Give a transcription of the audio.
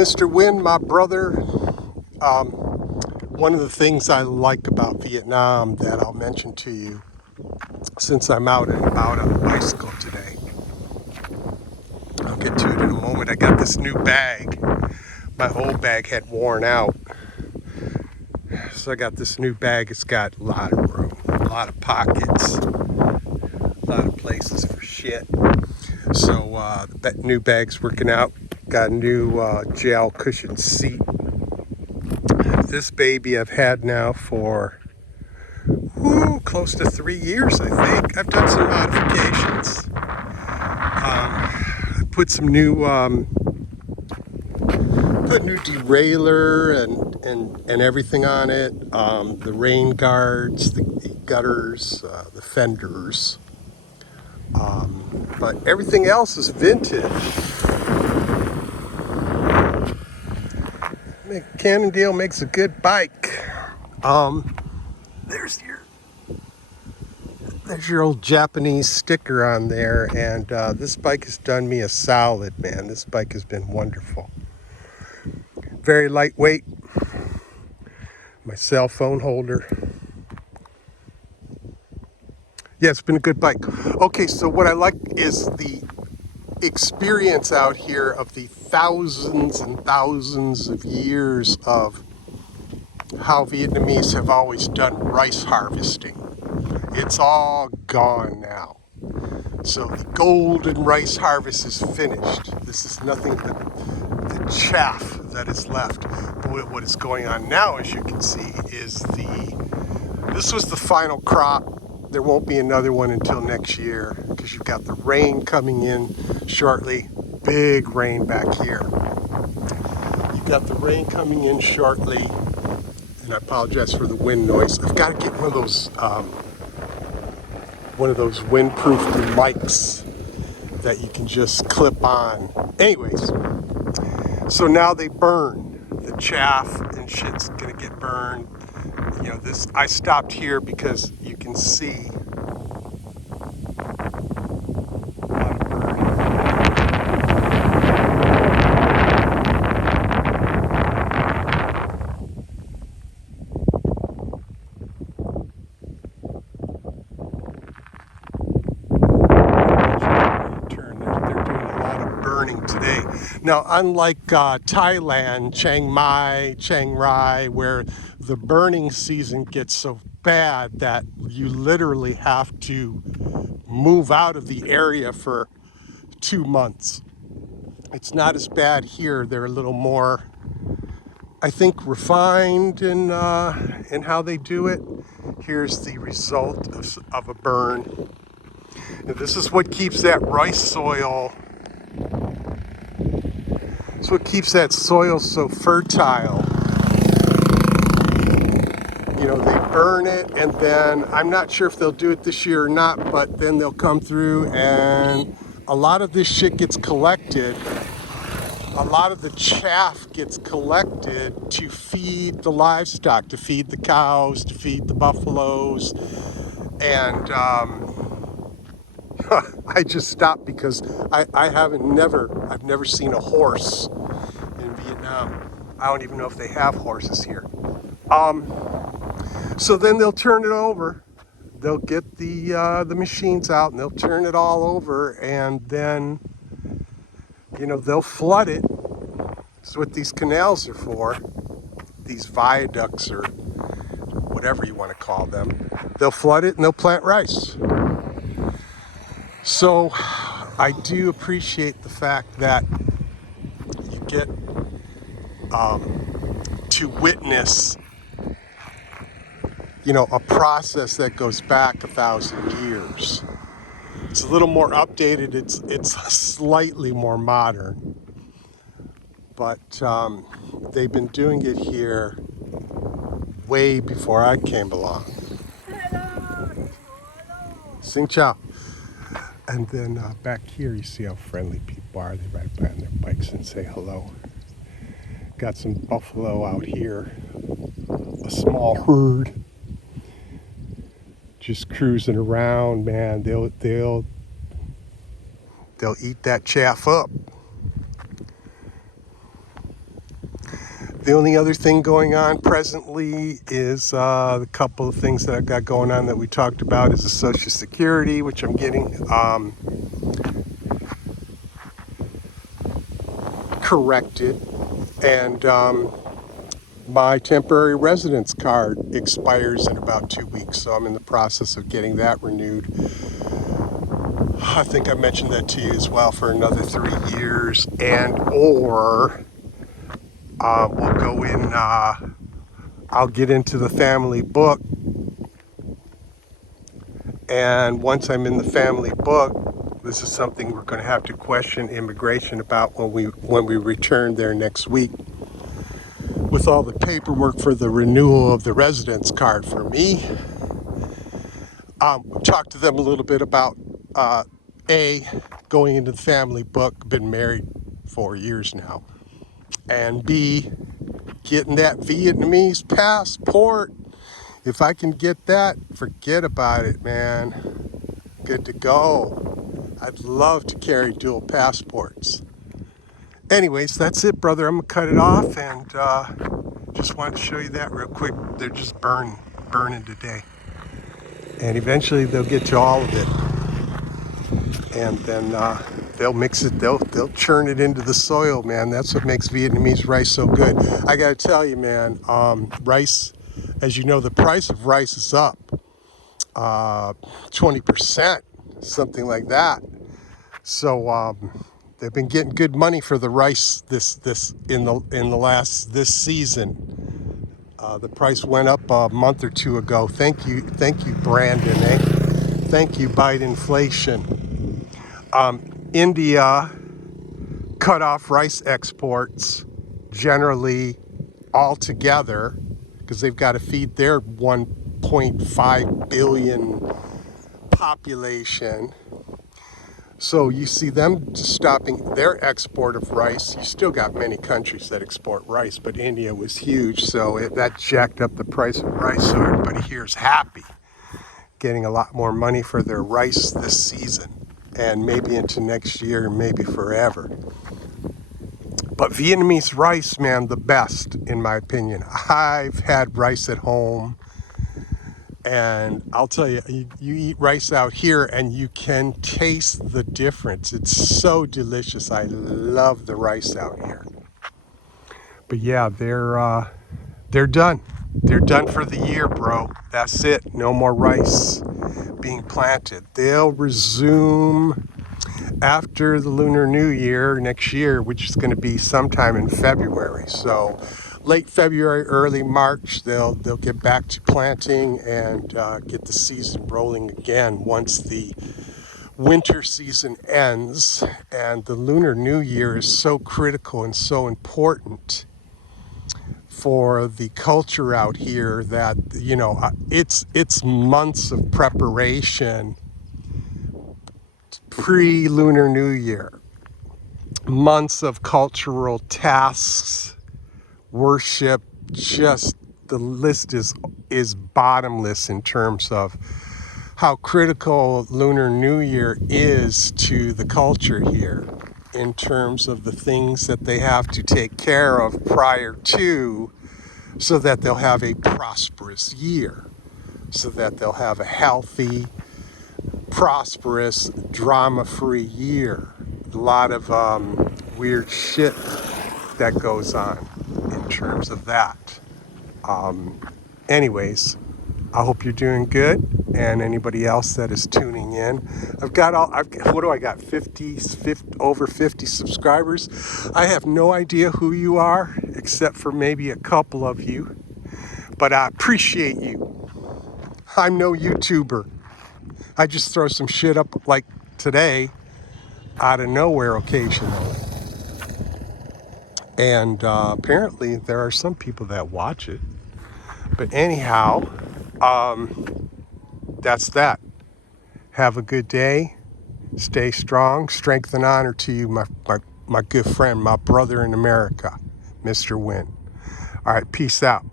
Mr. Nguyen, my brother, one of the things I like about Vietnam that I'll mention to you since I'm out and about on the bicycle today, I'll get to it in a moment. I got this new bag. My old bag had worn out. So I got this new bag. It's got a lot of room, a lot of pockets, a lot of places for shit. So that new bag's working out. Got a new gel cushion seat. This baby I've had now for close to 3 years, I think. I've done some modifications. I put some new derailleur and everything on it. The rain guards, the gutters, the fenders. But everything else is vintage. Cannondale makes a good bike. There's your old Japanese sticker on there, and this bike has done me a solid, man. This bike has been wonderful. Very lightweight. My cell phone holder. Yeah, it's been a good bike. Okay, so what I like is the experience out here of the thousands and thousands of years of how Vietnamese have always done rice harvesting. It's all gone now. So the golden rice harvest is finished. This is nothing but the chaff that is left. But what is going on now, as you can see, is this was the final crop. There won't be another one until next year because you've got the rain coming in shortly. Big rain back here. You've got the rain coming in shortly. And I apologize for the wind noise. I've got to get one of those windproof mics that you can just clip on. Anyways, so now they burn. The chaff and shit's gonna get burned. You know, I stopped here because you can see a lot of burning. They're doing a lot of burning today. Now, unlike Thailand, Chiang Mai, Chiang Rai, where the burning season gets so bad that you literally have to move out of the area for 2 months. It's not as bad here. They're a little more, I think, refined in how they do it. Here's the result of a burn. And this is what keeps that rice soil. It's what keeps that soil so fertile. You know, they burn it, and then I'm not sure if they'll do it this year or not, but then they'll come through and a lot of this shit gets collected. A lot of the chaff gets collected to feed the livestock, to feed the cows, to feed the buffaloes. And I just stopped because I've never seen a horse in Vietnam. I don't even know if they have horses here. So then they'll turn it over. They'll get the machines out and they'll turn it all over, and then, you know, they'll flood it. That's what these canals are for. These viaducts, or whatever you want to call them. They'll flood it and they'll plant rice. So I do appreciate the fact that you get to witness, you know, a process that goes back 1,000 years. It's a little more updated. It's slightly more modern, but they've been doing it here way before I came along. Sing Chao. And then back here, you see how friendly people are. They ride by on their bikes and say hello. Got some buffalo out here, a small herd, just cruising around, man. They'll eat that chaff up. The only other thing going on presently is the couple of things that I've got going on that we talked about is the Social Security, which I'm getting corrected, and my temporary residence card expires in about 2 weeks, so I'm in the process of getting that renewed. I think I mentioned that to you as well, for another 3 years, and or we'll go in, I'll get into the family book, and once I'm in the family book, this is something we're going to have to question immigration about when we return there next week, with all the paperwork for the renewal of the residence card for me. Talk to them a little bit about A, going into the family book, been married 4 years now, and B, getting that Vietnamese passport. If I can get that, forget about it, man. Good to go. I'd love to carry dual passports. Anyways, that's it, brother. I'm gonna cut it off, and just wanted to show you that real quick. They're just burning today, and eventually they'll get to all of it, and then they'll mix it. They'll churn it into the soil, man. That's what makes Vietnamese rice so good. I gotta tell you, man. Rice, as you know, the price of rice is up 20%, something like that. So they've been getting good money for the rice this season. The price went up a month or two ago. Thank you, Brandon. Thank you, Biden inflation. India cut off rice exports generally altogether because they've got to feed their 1.5 billion population. So you see them stopping their export of rice. You still got many countries that export rice, but India was huge, so that jacked up the price of rice. So everybody here is happy, getting a lot more money for their rice this season, and maybe into next year, maybe forever. But Vietnamese rice, man, the best, in my opinion. I've had rice at home, and I'll tell you, you eat rice out here and you can taste the difference. It's so delicious. I love the rice out here. But yeah, they're done. They're done for the year, bro. That's it. No more rice being planted. They'll resume after the Lunar New Year next year, which is going to be sometime in February. So late February, early March, they'll get back to planting and get the season rolling again once the winter season ends. And the Lunar New Year is so critical and so important for the culture out here that, you know, it's months of preparation pre-Lunar New Year, months of cultural tasks, worship, just the list is bottomless in terms of how critical Lunar New Year is to the culture here, in terms of the things that they have to take care of prior to, so that they'll have a prosperous year, so that they'll have a healthy, prosperous, drama-free year. A lot of weird shit that goes on in terms of that. Anyways, I hope you're doing good, and anybody else that is tuning in. What do I got? 50, over 50 subscribers. I have no idea who you are, except for maybe a couple of you, but I appreciate you. I'm no YouTuber. I just throw some shit up like today out of nowhere occasionally. And apparently there are some people that watch it. But anyhow, that's that. Have a good day. Stay strong. Strength and honor to you, my good friend, my brother in America, Mr. Wynn. All right, peace out.